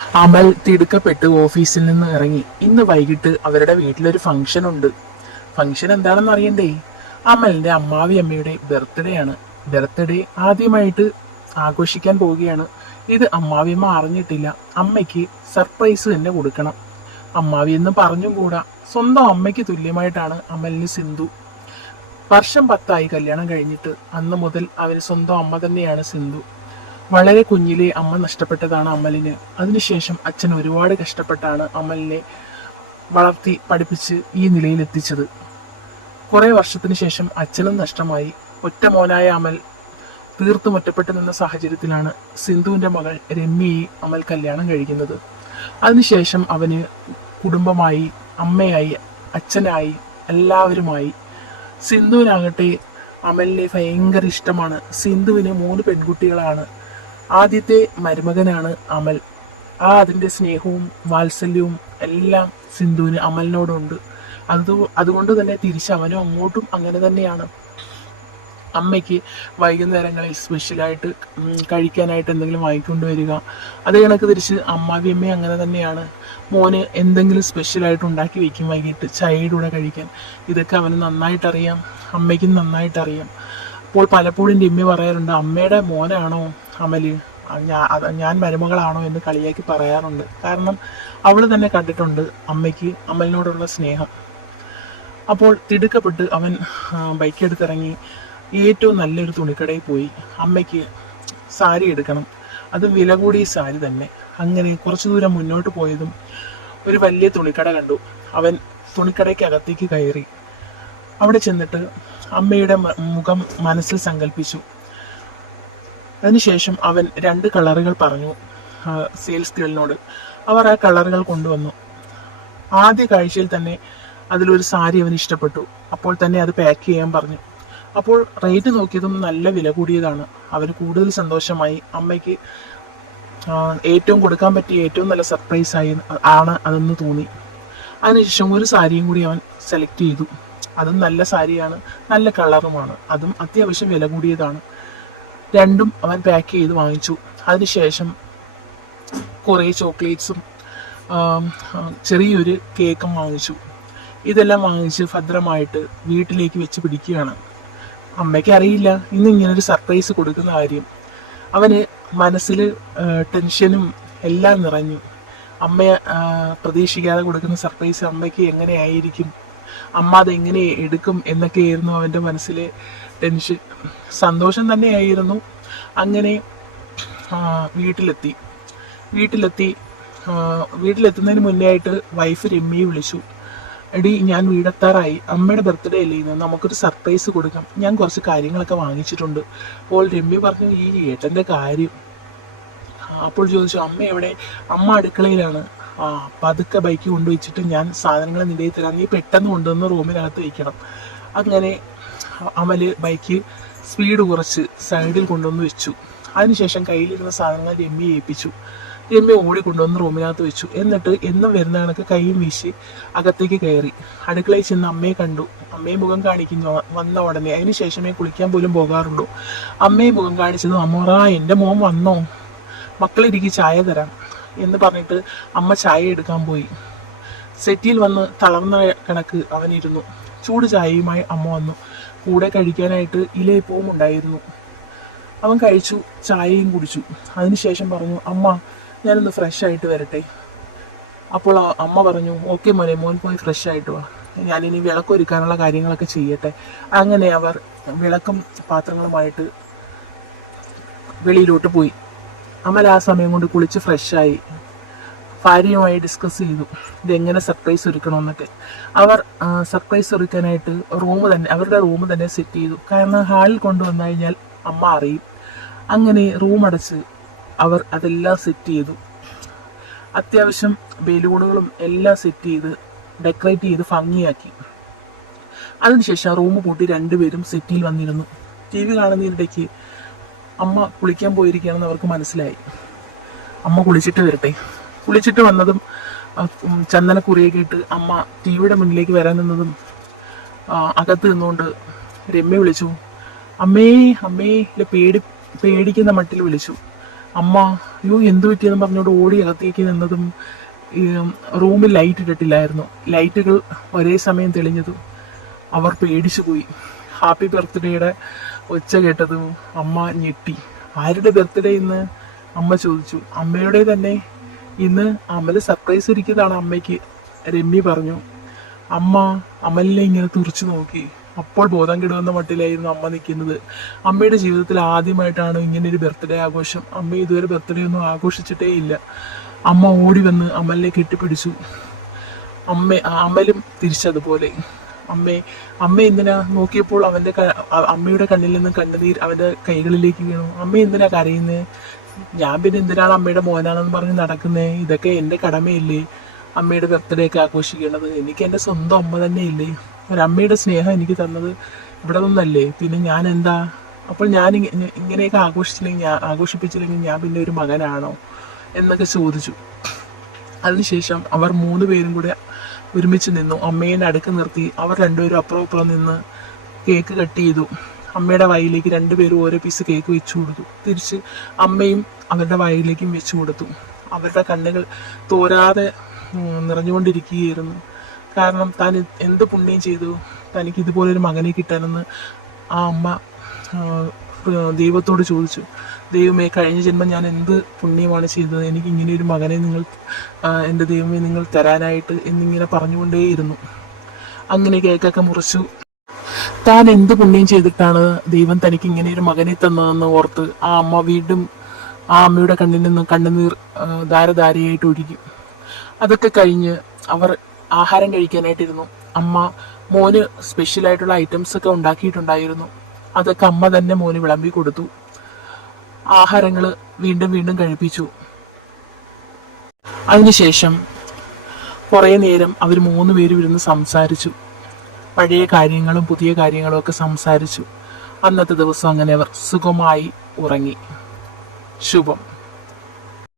അമൽ തിടുക്കപ്പെട്ട് ഓഫീസിൽ നിന്ന് ഇറങ്ങി. ഇന്ന് വൈകിട്ട് അവരുടെ വീട്ടിലൊരു ഫംഗ്ഷൻ ഉണ്ട്. ഫംഗ്ഷൻ എന്താണെന്ന് അറിയണ്ടേ? അമലിന്റെ അമ്മാവി അമ്മയുടെ ബർത്ത്ഡേ ആണ്. ബർത്ത്ഡേ ആദ്യമായിട്ട് ആഘോഷിക്കാൻ പോവുകയാണ്. ഇത് അമ്മാവിയമ്മ അറിഞ്ഞിട്ടില്ല. അമ്മയ്ക്ക് സർപ്രൈസ് തന്നെ കൊടുക്കണം. അമ്മാവി എന്ന് പറഞ്ഞും കൂടാ, സ്വന്തം അമ്മയ്ക്ക് തുല്യമായിട്ടാണ് അമലിന് സിന്ധു. വർഷം 10 കല്യാണം കഴിഞ്ഞിട്ട്. അന്ന് മുതൽ അവന് സ്വന്തം അമ്മ തന്നെയാണ് സിന്ധു. വളരെ കുഞ്ഞിലെ അമ്മ നഷ്ടപ്പെട്ടതാണ് അമലിന്. അതിനുശേഷം അച്ഛൻ ഒരുപാട് കഷ്ടപ്പെട്ടാണ് അമലിനെ വളർത്തി പഠിപ്പിച്ച് ഈ നിലയിൽ എത്തിച്ചത്. കുറെ വർഷത്തിന് ശേഷം അച്ഛനും നഷ്ടമായി. ഒറ്റ മോനായ അമൽ തീർത്തും ഒറ്റപ്പെട്ടു നിന്ന സാഹചര്യത്തിലാണ് സിന്ധുവിന്റെ മകൾ രമ്യയെ അമൽ കല്യാണം കഴിക്കുന്നത്. അതിനുശേഷം അവന് കുടുംബമായി, അമ്മയായി, അച്ഛനായി, എല്ലാവരുമായി. സിന്ധുവിനാകട്ടെ അമലിനെ ഭയങ്കര ഇഷ്ടമാണ്. സിന്ധുവിന് 3 പെൺകുട്ടികളാണ്. ആദ്യത്തെ മരുമകനാണ് അമൽ. അതിൻ്റെ സ്നേഹവും വാത്സല്യവും എല്ലാം സിന്ധുവിന് അമലിനോടുണ്ട്. അതുകൊണ്ട് തന്നെ തിരിച്ച് അവനും അങ്ങോട്ടും അങ്ങനെ തന്നെയാണ്. അമ്മയ്ക്ക് വൈകുന്നേരങ്ങളിൽ സ്പെഷ്യലായിട്ട് കഴിക്കാനായിട്ട് എന്തെങ്കിലും വാങ്ങിക്കൊണ്ടുവരിക. അത് കണക്ക് തിരിച്ച് അമ്മാവിയമ്മയും അങ്ങനെ തന്നെയാണ്. മോന് എന്തെങ്കിലും സ്പെഷ്യലായിട്ട് ഉണ്ടാക്കി വയ്ക്കും വൈകിട്ട് ചായയുടെ കൂടെ കഴിക്കാൻ. ഇതൊക്കെ അവന് നന്നായിട്ടറിയാം, അമ്മയ്ക്കും നന്നായിട്ടറിയാം. അപ്പോൾ പലപ്പോഴും രമ്യ പറയാറുണ്ട്, അമ്മയുടെ മോനാണോ അമല്, ഞാൻ മരുമകളാണോ എന്ന് കളിയാക്കി പറയാറുണ്ട്. കാരണം അവൾ തന്നെ കണ്ടിട്ടുണ്ട് അമ്മയ്ക്ക് അമലിനോടുള്ള സ്നേഹം. അപ്പോൾ തിടുക്കപ്പെട്ട് അവൻ ബൈക്കെടുത്തിറങ്ങി ഏറ്റവും നല്ലൊരു തുണിക്കടയിൽ പോയി അമ്മയ്ക്ക് സാരി എടുക്കണം. അത് വില കൂടിയ സാരി തന്നെ. അങ്ങനെ കുറച്ചു ദൂരം മുന്നോട്ട് പോയതും ഒരു വലിയ തുണിക്കട കണ്ടു. അവൻ തുണിക്കടയ്ക്ക് അകത്തേക്ക് കയറി. അവിടെ ചെന്നിട്ട് അമ്മയുടെ മുഖം മനസ്സിൽ സങ്കല്പിച്ചു. അതിനുശേഷം അവൻ 2 കളറുകൾ പറഞ്ഞു സെയിൽസ് ഗേളിനോട്. അവർ ആ കളറുകൾ കൊണ്ടുവന്നു. ആദ്യ കാഴ്ചയിൽ തന്നെ അതിലൊരു സാരി അവന് ഇഷ്ടപ്പെട്ടു. അപ്പോൾ തന്നെ അത് പാക്ക് ചെയ്യാൻ പറഞ്ഞു. അപ്പോൾ റേറ്റ് നോക്കിയതും നല്ല വില കൂടിയതാണ്. അവന് കൂടുതൽ സന്തോഷമായി. അമ്മയ്ക്ക് ഏറ്റവും കൊടുക്കാൻ പറ്റിയ ഏറ്റവും നല്ല സർപ്രൈസായി ആണ് അതെന്ന് തോന്നി. അതിനുശേഷം ഒരു സാരിയും കൂടി അവൻ സെലക്ട് ചെയ്തു. അതും നല്ല സാരിയാണ്, നല്ല കളറുമാണ്, അതും അത്യാവശ്യം വില കൂടിയതാണ്. രണ്ടും അവൻ പാക്ക് ചെയ്ത് വാങ്ങിച്ചു. അതിനുശേഷം കുറേ ചോക്ലേറ്റ്സും ചെറിയൊരു കേക്കും വാങ്ങിച്ചു. ഇതെല്ലാം വാങ്ങിച്ച് ഭദ്രമായിട്ട് വീട്ടിലേക്ക് വെച്ച് പിടിക്കുകയാണ്. അമ്മയ്ക്ക് അറിയില്ല ഇന്ന് ഇങ്ങനൊരു സർപ്രൈസ് കൊടുക്കുന്ന കാര്യം. അവന് മനസ്സിൽ ടെൻഷനും എല്ലാം നിറഞ്ഞു. അമ്മയെ പ്രതീക്ഷിക്കാതെ കൊടുക്കുന്ന സർപ്രൈസ് അമ്മയ്ക്ക് എങ്ങനെയായിരിക്കും, അമ്മ അതെങ്ങനെ എടുക്കും എന്നൊക്കെയായിരുന്നു അവൻ്റെ മനസ്സിലെ ടെൻഷൻ. സന്തോഷം തന്നെയായിരുന്നു. അങ്ങനെ വീട്ടിലെത്തുന്നതിന് മുന്നേ ആയിട്ട് വൈഫ് രമ്യയെ വിളിച്ചു. എടി, ഞാൻ വീടെത്താറായി, അമ്മയുടെ ബർത്ത്ഡേ അല്ലേ ഇന്ന്, നമുക്കൊരു സർപ്രൈസ് കൊടുക്കാം, ഞാൻ കുറച്ച് കാര്യങ്ങളൊക്കെ വാങ്ങിച്ചിട്ടുണ്ട്. അപ്പോൾ രമ്യ പറഞ്ഞു, ഈ ഏട്ടൻ്റെ കാര്യം. അപ്പോൾ ചോദിച്ചു, അമ്മ എവിടെ? അമ്മ അടുക്കളയിലാണ്. പതുക്കെ ബൈക്ക് കൊണ്ടുവച്ചിട്ട് ഞാൻ സാധനങ്ങൾ നിലയിൽ തരാം, നീ പെട്ടെന്ന് കൊണ്ടുവന്ന് റൂമിനകത്ത് വയ്ക്കണം. അങ്ങനെ അമല് ബൈക്ക് സ്പീഡ് കുറച്ച് സൈഡിൽ കൊണ്ടുവന്ന് വെച്ചു. അതിനുശേഷം കയ്യിലിരുന്ന സാധനങ്ങൾ രമ്യയെ ഏൽപ്പിച്ചു. രമ്യ ഓടി കൊണ്ടുവന്ന് റൂമിനകത്ത് വെച്ചു. എന്നിട്ട് എന്നും വരുന്ന കണക്ക് കൈയും വീശി അകത്തേക്ക് കയറി. അടുക്കളയിൽ ചെന്ന് അമ്മയെ കണ്ടു. അമ്മയെ മുഖം കാണിക്കുന്നു വന്ന ഉടനെ. അതിന് ശേഷമേ കുളിക്കാൻ പോലും പോകാറുള്ളൂ. അമ്മയെ മുഖം കാണിച്ചതും അമ്മ, എൻ്റെ മോൻ വന്നോ, മക്കളിരിക്കും ചായ തരാം എന്ന് പറഞ്ഞിട്ട് അമ്മ ചായ എടുക്കാൻ പോയി. സെറ്റിയിൽ വന്ന് തളർന്ന കണക്ക് അവനിരുന്നു. ചൂട് ചായയുമായി അമ്മ വന്നു. കൂടെ കഴിക്കാനായിട്ട് ഇലയപ്പവും ഉണ്ടായിരുന്നു. അവൻ കഴിച്ചു, ചായയും കുടിച്ചു. അതിനുശേഷം പറഞ്ഞു, അമ്മ ഞാനൊന്ന് ഫ്രഷ് ആയിട്ട് വരട്ടെ. അപ്പോൾ അമ്മ പറഞ്ഞു, ഓക്കെ മോനെ, മോൻ പോയി ഫ്രഷ് ആയിട്ട് വാ, ഞാനിനി വിളക്കൊരുക്കാനുള്ള കാര്യങ്ങളൊക്കെ ചെയ്യട്ടെ. അങ്ങനെ അവർ വിളക്കും പാത്രങ്ങളുമായിട്ട് വെളിയിലോട്ട് പോയി. അമൽ ആ സമയം കൊണ്ട് കുളിച്ച് ഫ്രഷായി ഭാര്യയുമായി ഡിസ്കസ് ചെയ്തു ഇതെങ്ങനെ സർപ്രൈസ് ഒരുക്കണമെന്നൊക്കെ. അവർ സർപ്രൈസ് ഒരുക്കാനായിട്ട് അവരുടെ റൂം തന്നെ സെറ്റ് ചെയ്തു. കാരണം ഹാളിൽ കൊണ്ടുവന്നു കഴിഞ്ഞാൽ അമ്മ അറിയും. അങ്ങനെ റൂം അടച്ച് അവർ അതെല്ലാം സെറ്റ് ചെയ്തു. അത്യാവശ്യം ബലൂണുകളും എല്ലാം സെറ്റ് ചെയ്ത് ഡെക്കറേറ്റ് ചെയ്ത് ഭംഗിയാക്കി. അതിനുശേഷം റൂം പൂട്ടി 2 പേരും സെറ്റിൽ വന്നിരുന്നു. TV കാണുന്നതിനിടയ്ക്ക് അമ്മ കുളിക്കാൻ പോയിരിക്കുകയാണെന്ന് അവർക്ക് മനസ്സിലായി. അമ്മ കുളിച്ചിട്ട് വരട്ടെ. കുളിച്ചിട്ട് വന്നതും ചന്ദനക്കുറിയൊക്കെ ഇട്ട് അമ്മ TV മുന്നിലേക്ക് വരാൻ നിന്നതും അകത്ത് നിന്നുകൊണ്ട് രമ്യ വിളിച്ചു, അമ്മേ അമ്മേ, പേടിക്കുന്ന മട്ടിൽ വിളിച്ചു. അമ്മ അയ്യോ എന്തു പറ്റിയെന്ന് പറഞ്ഞോണ്ട് ഓടി അകത്തേക്ക് നിന്നതും ഈ റൂമിൽ ലൈറ്റ് ഇട്ടിട്ടില്ലായിരുന്നു. ലൈറ്റുകൾ ഒരേ സമയം തെളിഞ്ഞതും അവർ പേടിച്ചു പോയി. ഹാപ്പി ബർത്ത്ഡേയുടെ ഒച്ച കേട്ടതും അമ്മ ഞെട്ടി. ആരുടെ ബർത്ത്ഡേ ഇന്ന്? അമ്മ ചോദിച്ചു. അമ്മയുടെ തന്നെ. ഇന്ന് അമല് സർപ്രൈസ് ഒരുക്കിയതാണ് അമ്മയ്ക്ക്, രമ്യ പറഞ്ഞു. അമ്മ അമലിനെ ഇങ്ങനെ തുറച്ചു നോക്കി. അപ്പോൾ ബോധം കെടുവെന്ന മട്ടിലായിരുന്നു അമ്മ നിൽക്കുന്നത്. അമ്മയുടെ ജീവിതത്തിൽ ആദ്യമായിട്ടാണ് ഇങ്ങനെ ഒരു ബർത്ത്ഡേ ആഘോഷം. അമ്മ ഇതുവരെ ബർത്ത്ഡേ ഒന്നും ആഘോഷിച്ചിട്ടേ ഇല്ല. അമ്മ ഓടി വന്ന് അമലിനെ കെട്ടിപ്പിടിച്ചു. അമലും തിരിച്ചതുപോലെ. അമ്മ എന്തിനാ? നോക്കിയപ്പോൾ അമ്മയുടെ കണ്ണിൽ നിന്ന് കണ്ണുനീർ അവന്റെ കൈകളിലേക്ക് വീണു. അമ്മ എന്തിനാ കരയുന്നേ? ഞാൻ പിന്നെ എന്തിനാണ് അമ്മയുടെ മോനാണെന്ന് പറഞ്ഞ് നടക്കുന്നേ? ഇതൊക്കെ എന്റെ കടമയില്ലേ, അമ്മയുടെ ബർത്ത്ഡേ ഒക്കെ ആഘോഷിക്കേണ്ടത്? എനിക്ക് എന്റെ സ്വന്തം അമ്മ തന്നെ ഇല്ലേ? ഒരമ്മയുടെ സ്നേഹം എനിക്ക് തന്നത് ഇവിടെ നിന്നല്ലേ, പിന്നെ ഞാൻ എന്താ? അപ്പോൾ ഞാൻ ഇങ്ങനെയൊക്കെ ആഘോഷിപ്പിച്ചില്ലെങ്കിൽ ഞാൻ പിന്നെ ഒരു മകനാണോ എന്നൊക്കെ ചോദിച്ചു. അതിനുശേഷം അവർ 3 പേരും കൂടെ ഒരുമിച്ച് നിന്നു. അമ്മയെ അടുക്ക് നിർത്തി അവർ രണ്ടുപേരും അപ്പുറം ഇപ്പുറം നിന്ന് കേക്ക് കട്ട് ചെയ്തു. അമ്മയുടെ വായിലേക്ക് 2 പേരും ഓരോ പീസ് കേക്ക് വെച്ചു കൊടുത്തു. തിരിച്ച് അമ്മയും അവരുടെ വായിലേക്കും വെച്ചു കൊടുത്തു. അവരുടെ കണ്ണുകൾ തോരാതെ നിറഞ്ഞുകൊണ്ടിരിക്കുകയായിരുന്നു. കാരണം താൻ എന്ത് പുണ്യം ചെയ്തു തനിക്ക് ഇതുപോലൊരു മകനെ കിട്ടാനെന്ന് ആ അമ്മ ദൈവത്തോട് ചോദിച്ചു. ദൈവമേ, കഴിഞ്ഞ ജന്മം ഞാൻ എന്ത് പുണ്യമാണ് ചെയ്തത്, എനിക്ക് ഇങ്ങനെ ഒരു മകനെ എൻ്റെ ദൈവമേ നിങ്ങൾ തരാനായിട്ട് എന്നിങ്ങനെ പറഞ്ഞുകൊണ്ടേയിരുന്നു. അങ്ങനെ കേക്കൊക്കെ മുറിച്ചു. താൻ എന്ത് പുണ്യം ചെയ്തിട്ടാണ് ദൈവം തനിക്ക് ഇങ്ങനെ ഒരു മകനെ തന്നതെന്ന് ഓർത്ത് ആ അമ്മ വീണ്ടും ആ അമ്മയുടെ കണ്ണിൽ നിന്ന് കണ്ണുനീർ ധാരധാരയായിട്ട് ഒഴുകി. അതൊക്കെ കഴിഞ്ഞ് അവർ ആഹാരം കഴിക്കാനായിട്ടിരുന്നു. അമ്മ മോന് സ്പെഷ്യലായിട്ടുള്ള ഐറ്റംസ് ഒക്കെ ഉണ്ടാക്കിയിട്ടുണ്ടായിരുന്നു. അതൊക്കെ അമ്മ തന്നെ മോന് വിളമ്പി കൊടുത്തു. ആഹാരങ്ങൾ വീണ്ടും വീണ്ടും കഴിപ്പിച്ചു. അതിനുശേഷം കുറേ നേരം അവർ 3 പേരും ഇരുന്ന് സംസാരിച്ചു. പഴയ കാര്യങ്ങളും പുതിയ കാര്യങ്ങളും ഒക്കെ സംസാരിച്ചു. അന്നത്തെ ദിവസം അങ്ങനെ അവർ സുഖമായി ഉറങ്ങി. ശുഭം.